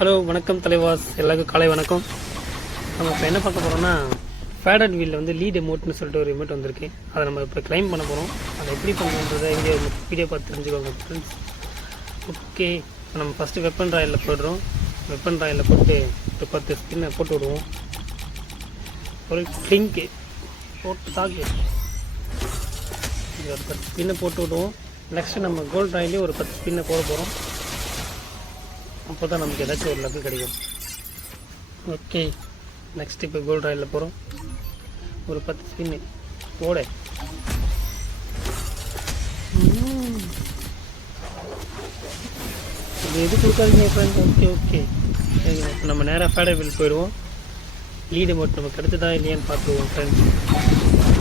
Hello வணக்கம் தலைவாஸ், எல்லாருக்கும் காலை வணக்கம். நம்ம இப்போ என்ன பார்க்க போகிறோம்னா, ஃபேடட் வீலில் வந்து லீட் எமோட்னு சொல்லிட்டு ஒரு எமோட் வந்திருக்கு. அதை நம்ம இப்போ கிளைம் பண்ண போகிறோம். அதை எப்படி பண்ணுறதை வீடியோ பார்த்து தெரிஞ்சுக்கோங்க ஃப்ரெண்ட்ஸ். ஓகே, நம்ம ஃபஸ்ட்டு வெப்பன் ராயலில் போய்டுறோம். வெப்பன் ராயலில் போட்டு ஒரு 10 ஸ்பின்னை போட்டு விடுவோம். ஒரு கிளிங்கு போட்டு தாக்கு ஒரு 10 ஸ்பின்னை போட்டு விடுவோம். நெக்ஸ்ட்டு நம்ம கோல்ட் ராயிலே ஒரு 10 ஸ்பின்னை போட போகிறோம். அப்போ தான் நமக்கு ஏதாச்சும் ஒரு லக்கு கிடைக்கும். ஓகே, நெக்ஸ்ட் இப்போ கோல்ட் ராயில் போகிறோம். ஒரு 10 ஸ்பின்னு போட. இது எது கொடுக்காதீங்க ஃப்ரெண்ட்ஸ். ஓகே இப்போ நம்ம நேராக ஃபேடர் வீல் போயிடுவோம். லீடு மட்டும் நமக்கு கிடைச்சதா இல்லையான்னு பார்த்துருவோம் ஃப்ரெண்ட்ஸ்.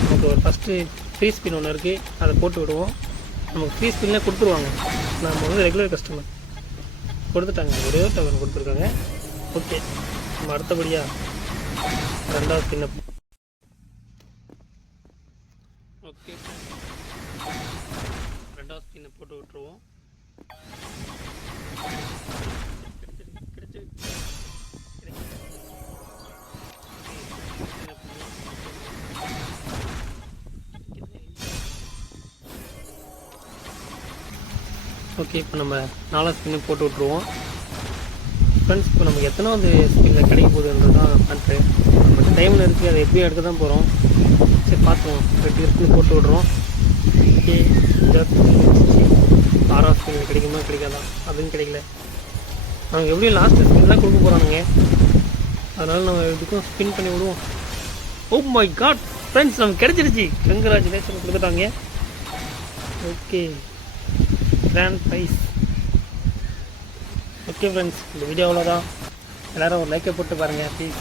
நமக்கு ஒரு ஃபஸ்ட்டு ஃப்ரீ ஸ்பின் ஒன்று இருக்குது, அதை போட்டு விடுவோம். நமக்கு ஃப்ரீ ஸ்பின்லாம் கொடுத்துருவாங்க. நம்ம வந்து ரெகுலர் கஸ்டமர் கொடுத்துட்டாங்க, ஒரே ஒரு டவர் கொடுத்துருக்காங்க. ஓகே, நம்ம அடுத்தபடியாக ரெண்டாவது ஸ்பின்னை ரெண்டாவது ஸ்பின்னை போட்டு விட்டுருவோம். ஓகே, இப்போ நம்ம 4 ஸ்பின்னு போட்டு விட்ருவோம் ஃப்ரெண்ட்ஸ். இப்போ நமக்கு எத்தனாவது ஸ்பின்னில் கிடைக்க போகுதுன்றது தான் பார்த்து நமக்கு டைமில் இருக்குது. அதை எப்படியும் எடுக்க தான் போகிறோம். சரி பார்த்துருவோம். 2 ஸ்பின் போட்டு விட்றோம். ஓகே, 6வது ஸ்பின்னில் கிடைக்குமா கிடைக்காதா? அதுவும் கிடைக்கல. நமக்கு எப்படியும் லாஸ்ட் ஸ்பின்லாம் கொடுக்க போகிறானுங்க. அதனால் நம்ம எப்படிக்கும் ஸ்பின் பண்ணி விடுவோம். ஓ மை காட் ஃப்ரெண்ட்ஸ், நமக்கு கிடைச்சிருச்சு. கங்க்ராச்சுலேஷன் கொடுத்துட்டாங்க. Okay, grand prize. Okay friends, இந்த வீடியோ அவ்வளோதான். எல்லோரும் ஒரு லைக்கை போட்டு பாருங்கள் ப்ளீஸ்.